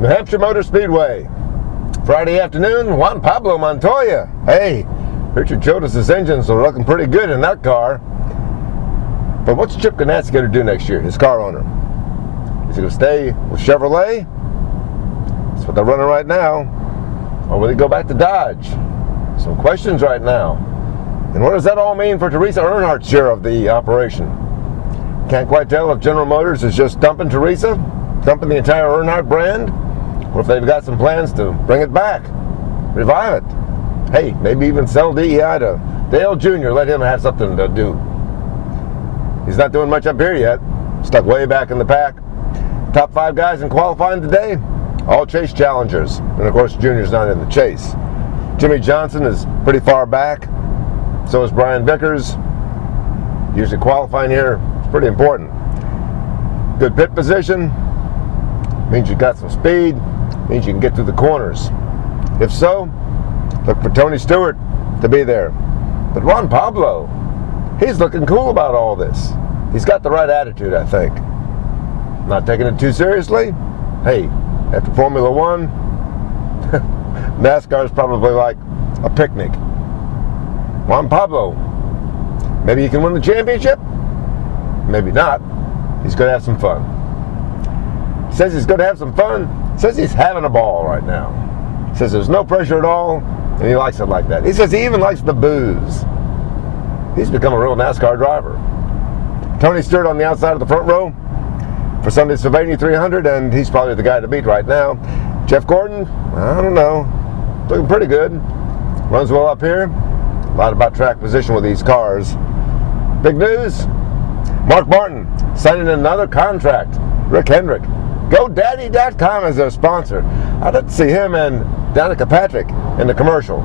New Hampshire Motor Speedway. Friday afternoon, Juan Pablo Montoya. Hey, Richard showed us his engines are looking pretty good in that car. But what's Chip Ganassi going to do next year, his car owner? Is he going to stay with Chevrolet? That's what they're running right now. Or will he go back to Dodge? Some questions right now. And what does that all mean for Teresa Earnhardt's share of the operation? Can't quite tell if General Motors is just dumping Teresa, dumping the entire Earnhardt brand, or if they've got some plans to bring it back, revive it. Hey, maybe even sell DEI to Dale Jr., let him have something to do. He's not doing much up here yet, stuck way back in the pack. Top 5 guys in qualifying today, all Chase challengers. And of course, Junior's not in the chase. Jimmy Johnson is pretty far back, so is Brian Vickers. Usually qualifying here is pretty important. Good pit position, means you've got some speed, means you can get through the corners. If so, look for Tony Stewart to be there. But Juan Pablo, he's looking cool about all this. He's got the right attitude, I think. Not taking it too seriously. Hey, after Formula One, NASCAR is probably like a picnic. Juan Pablo, maybe he can win the championship, maybe not. He's going to have some fun. He says he's going to have some fun. He says he's having a ball right now. He says there's no pressure at all, and he likes it like that. He says he even likes the booze. He's become a real NASCAR driver. Tony Stewart on the outside of the front row for Sunday's Sylvania 300, and he's probably the guy to beat right now. Jeff Gordon, I don't know, looking pretty good. Runs well up here. A lot about track position with these cars. Big news, Mark Martin signing another contract. Rick Hendrick. GoDaddy.com as their sponsor. I'd like to see him and Danica Patrick in the commercial.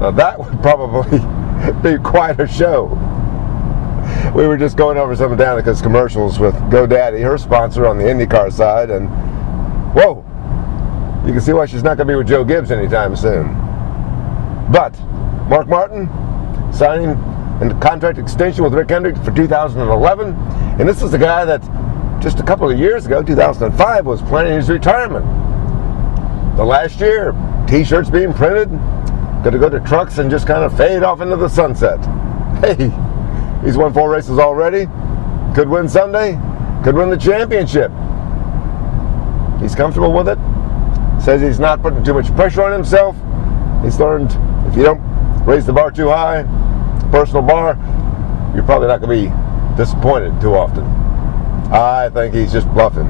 Now that would probably be quite a show. We were just going over some of Danica's commercials with GoDaddy, her sponsor on the IndyCar side, and whoa, you can see why she's not going to be with Joe Gibbs anytime soon. But Mark Martin signing a contract extension with Rick Hendrick for 2011, and this is the guy that just a couple of years ago, 2005, was planning his retirement. The last year, t-shirts being printed, going to go to trucks and just kind of fade off into the sunset. Hey, he's won 4 races already. Could win Sunday. Could win the championship. He's comfortable with it. Says he's not putting too much pressure on himself. He's learned if you don't raise the bar too high, personal bar, you're probably not going to be disappointed too often. I think he's just bluffing.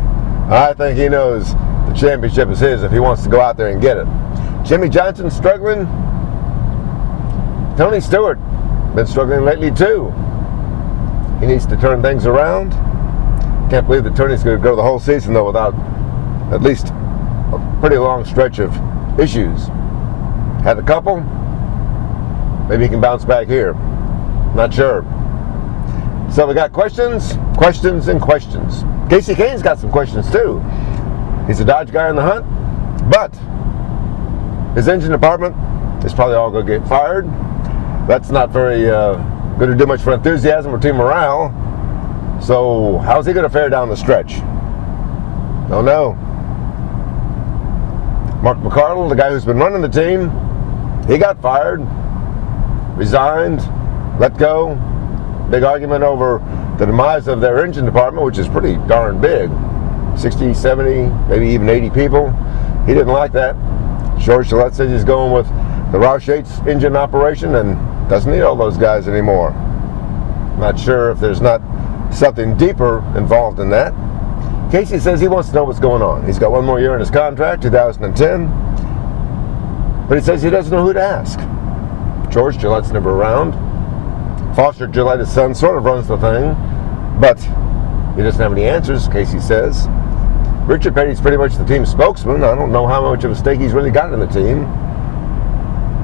I think he knows the championship is his if he wants to go out there and get it. Jimmy Johnson struggling. Tony Stewart been struggling lately too. He needs to turn things around. Can't believe that Tony's going to go the whole season though without at least a pretty long stretch of issues. Had a couple. Maybe he can bounce back here. Not sure. So we got questions, questions, and questions. Casey Kane's got some questions too. He's a Dodge guy in the hunt, but his engine department is probably all going to get fired. That's not very going to do much for enthusiasm or team morale. So how's he going to fare down the stretch? Don't know. Mark McCardle, the guy who's been running the team, he got fired, resigned, let go. Big argument over the demise of their engine department, which is pretty darn big. 60, 70, maybe even 80 people. He didn't like that. George Gillette says he's going with the Roush Yates engine operation and doesn't need all those guys anymore. Not sure if there's not something deeper involved in that. Casey says he wants to know what's going on. He's got 1 more year in his contract, 2010. But he says he doesn't know who to ask. George Gillette's never around. Foster Gillette, his son, sort of runs the thing, but he doesn't have any answers, Casey says. Richard Petty's pretty much the team spokesman. I don't know how much of a stake he's really got in the team.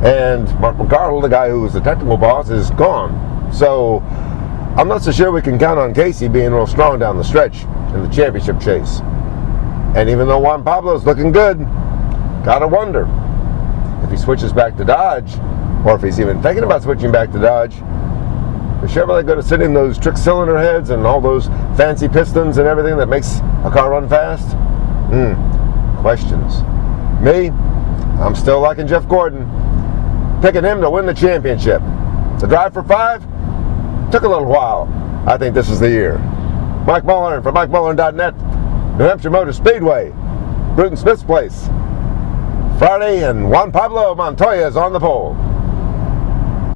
And Mark McCardle, the guy who was the technical boss, is gone. So I'm not so sure we can count on Casey being real strong down the stretch in the championship chase. And even though Juan Pablo's looking good, gotta wonder if he switches back to Dodge, or if he's even thinking about switching back to Dodge. Is Chevrolet going to sit in those trick cylinder heads and all those fancy pistons and everything that makes a car run fast? questions. Me, I'm still liking Jeff Gordon, picking him to win the championship. The drive for 5 took a little while. I think this is the year. Mike Mulhern from MikeMulhern'sNASCAR, New Hampshire Motor Speedway, Bruton Smith's place. Friday, and Juan Pablo Montoya is on the pole.